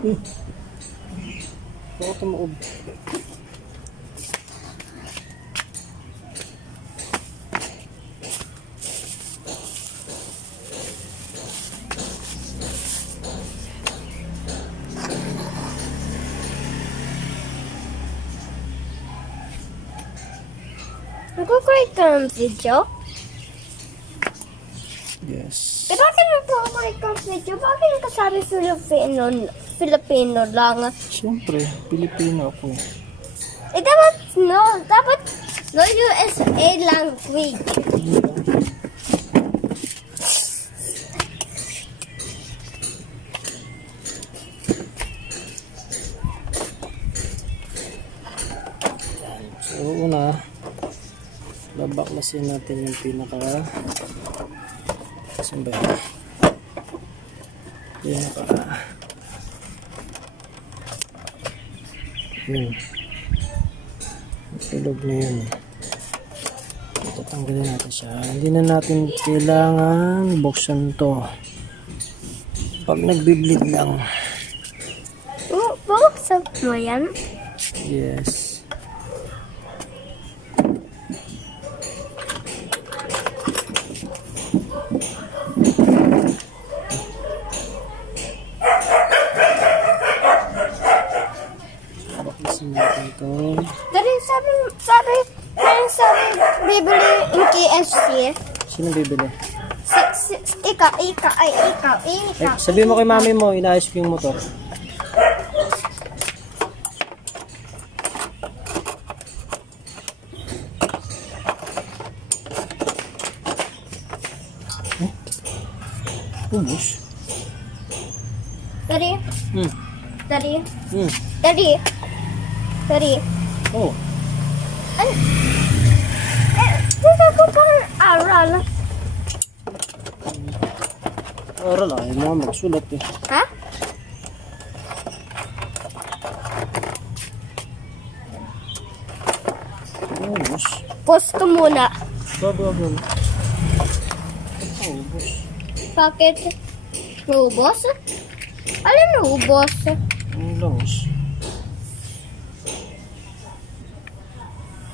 Baka tumuob. Nag-create ka ng video? Yes. Eh, bakit nag-create ka ng video? Bakit nagkasabi Filipino lang? Siyempre, Pilipino ako. Eh, dapat no USA language. So, una, babaklasin natin yung pinaka saan ba yun? Yun. Tulog na yun. Tatanggalin natin siya. Hindi na natin kailangan buksan to. Pag nagbi-bleed lang. Buksan mo yan? Yes. Sabi, bibili yung KFC. Sino bibili? Ikaw. Sabi mo kay mami mo, inaayos ko yung motor. Ubus. Daddy. Oh. Dito ko pang aral. Aral ay mo magsulat eh. Ha? Ubus. Posto muna. Bago. Ubus. Bakit? Ubos? Alin na ubos? Ubus.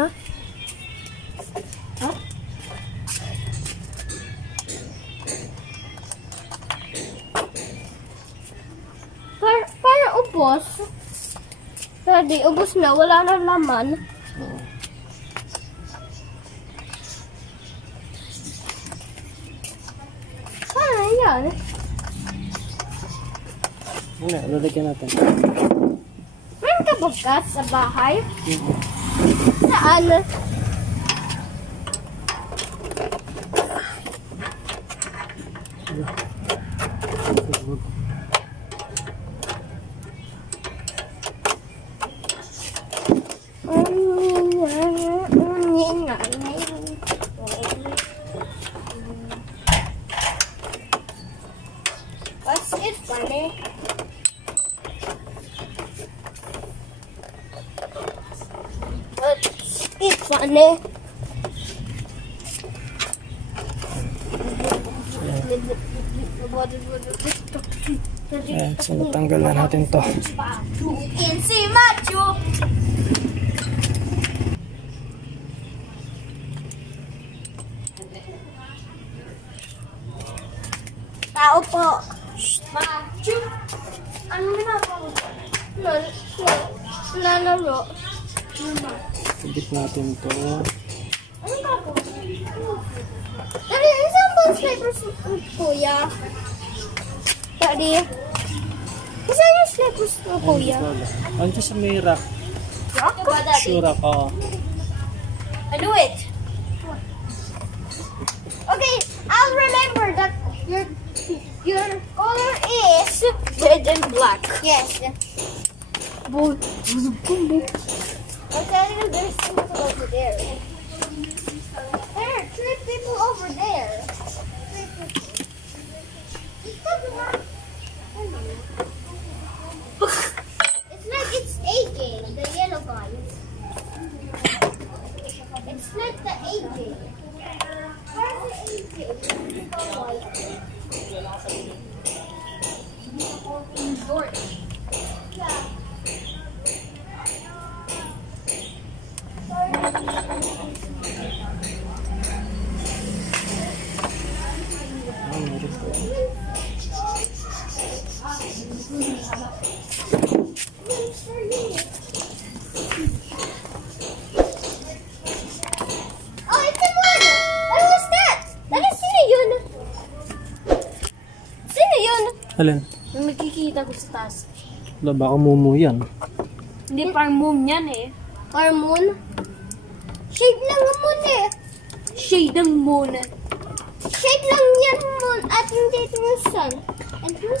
Ha? Para ubos? Daddy, ubos na. Wala na laman. Paano yan? Ano, lalagyan natin. Meron ka ba gas sa bahay? Saan? What's it funny? It's funny. Ayan, so natanggal na natin to. Si Macho. Tao po. Macho. Ano ginagawa? Lalaro. Ibit natin to. Ano gagawin? Daddy, isang bang slippers mo, kuya? Daddy, isang yung slippers mo, kuya? Ano sa may rack? Rock? Sura ka. I do it. Okay, I'll remember that your color is red and black. Yes. I'll tell you there's people over there. There are 3 people over there. It's like it's aching, the yellow guy. It's like the aching. Where's the aching? Alin? Yung nakikita ko sa taas. Wala, baka mumu yan. Hindi, parang moon yan eh. Parang moon? Shade lang ang moon eh. Shade ng moon. Shade lang yan moon at hindi ito yung sun.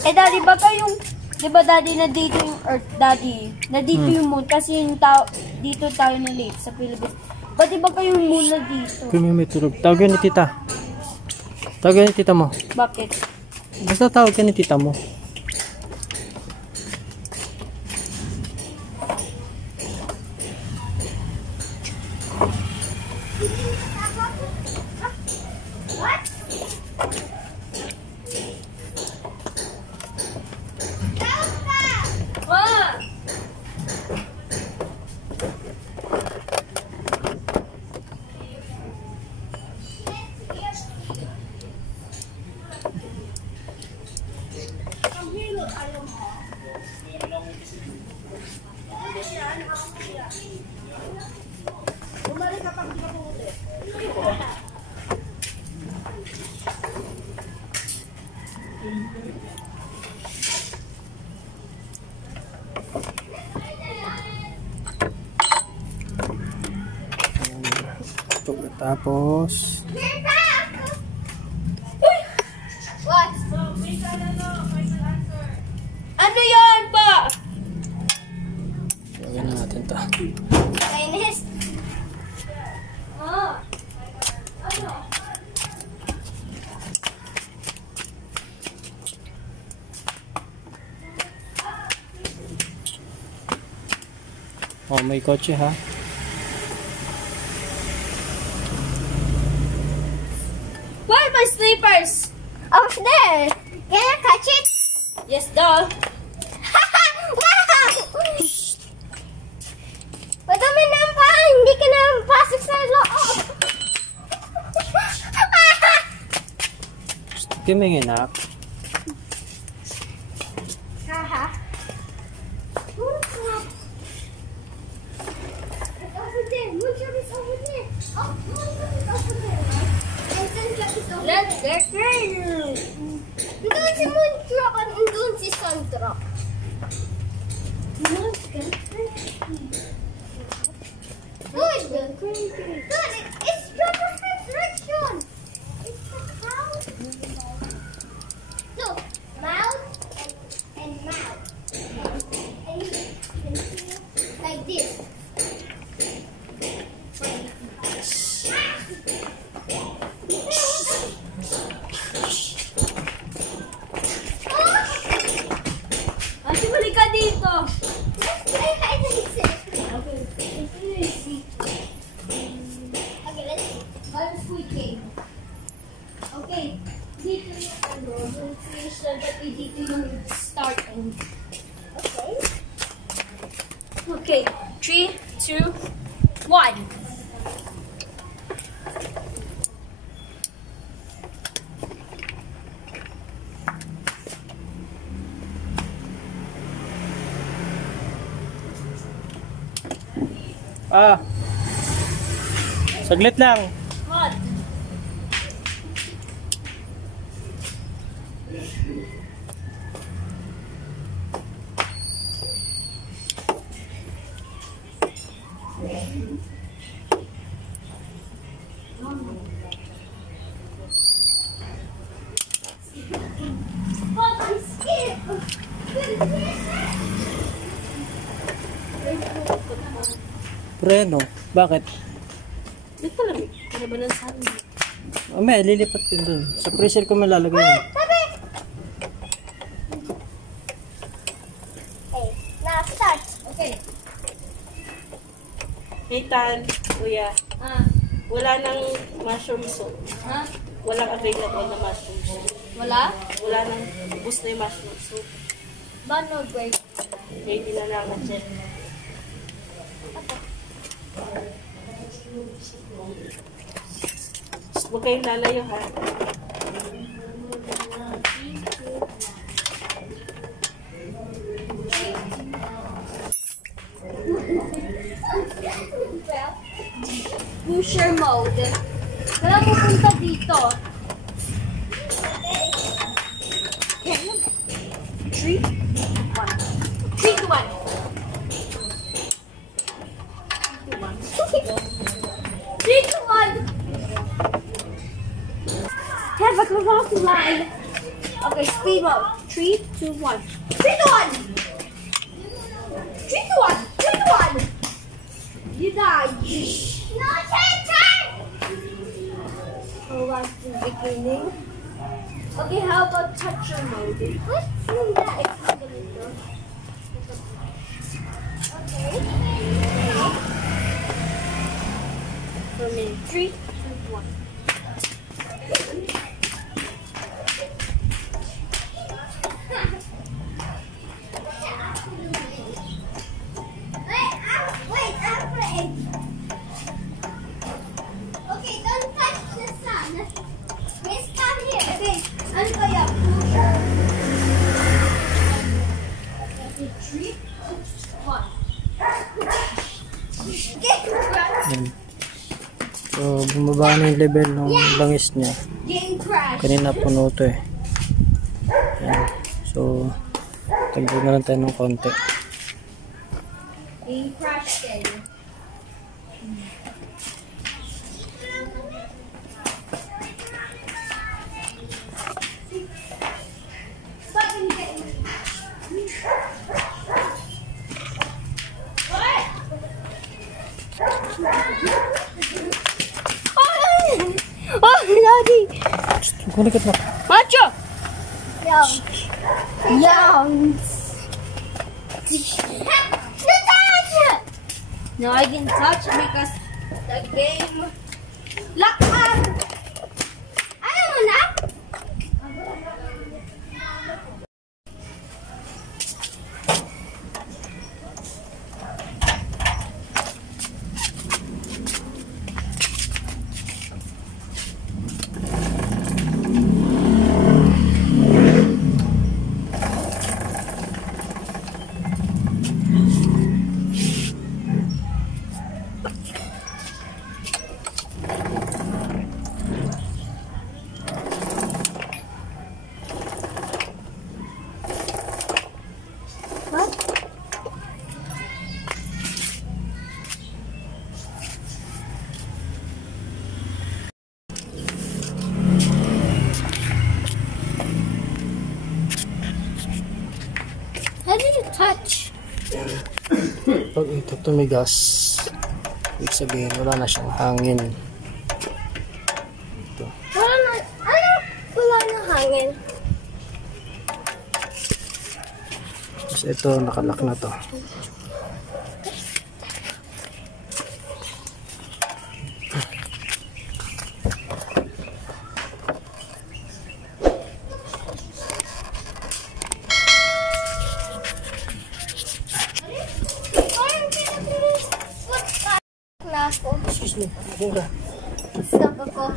Eh, daddy, baka yung... Di ba, daddy, na dito yung earth, daddy? Na dito yung moon kasi yung dito tayo na live sa Philippines. Ba't di ba kayong moon na dito? Kung may tulog. Tawagin ni tita. Tawagin ni tita mo. Bakit? Basta tawag ka ni tita mo. What? What? Tapos What? Ano yan pa? gawin na natin to. Kainis. Ah. Ano? Oh, may kotse ha. Where are my slippers? Over there. Can I catch it? Yes, duh. Wow! Madami na pa. Hindi ka na pasok sa loob. Tumingin nak. Haha. Over there. Moonshot is over there. Oh, Moonshot is over there. And Suntrap is over there. Let's get ready. Doon si Moontrap at doon si Suntrap. Let's get ready. Good. Good. It's proper direction. It's the house. Look, mouth and mouth. And you can feel like this. Ate, balik ka dito. Okay, let's see. One squid game. Okay, dito yung ano, yung finish na dati dito yung start and... Okay. Okay, 3, 2, 1. Ah. Saglit lang. What? I'm scared. Preno. Bakit? Dito lang. Ano ba ng sabi? May lilipat yun dun. Sa freezer ko malalagay yun. Sabi! Okay, now start. Okay. Hey, Tan, Kuya, Ah, wala nang mushroom soup. ha? Walang available na mushroom soup. Wala? Wala nang ubus na yung mushroom soup. Ba no break? Kaya hindi na naman check. Huwag kayong lalayo, ha? Pusher mode. Wala pupunta dito. Line. Okay, speed mode. 3, 2, 1. 3, 2, 1. 3, 2, 1. 3, 2, 1. You die. No, turn. Oh, that's the beginning. Okay, how about toucher mode? What's that? It's not gonna go. Okay. For me, 3, 2, 1. Okay, don't touch the sun. Miss, come here. Okay, ano kaya? Okay, 3, 2, 1. Yan. So, bumaba na yung level ng bangis niya. Game crash. Kanina puno to eh. Yan. So, tagdag na lang tayo ng konti. Game crash din. Oh, Daddy! Kunikit na. Macho! Yum! No, I didn't touch it because the game. Lakad! Ayaw mo na? How did it touch? Pag ito tumigas, ibig sabihin wala na siyang hangin. Ito. Wala na hangin. Tapos ito, nakalak na to. Na ako. Excuse me, tingnan. Stuck ako.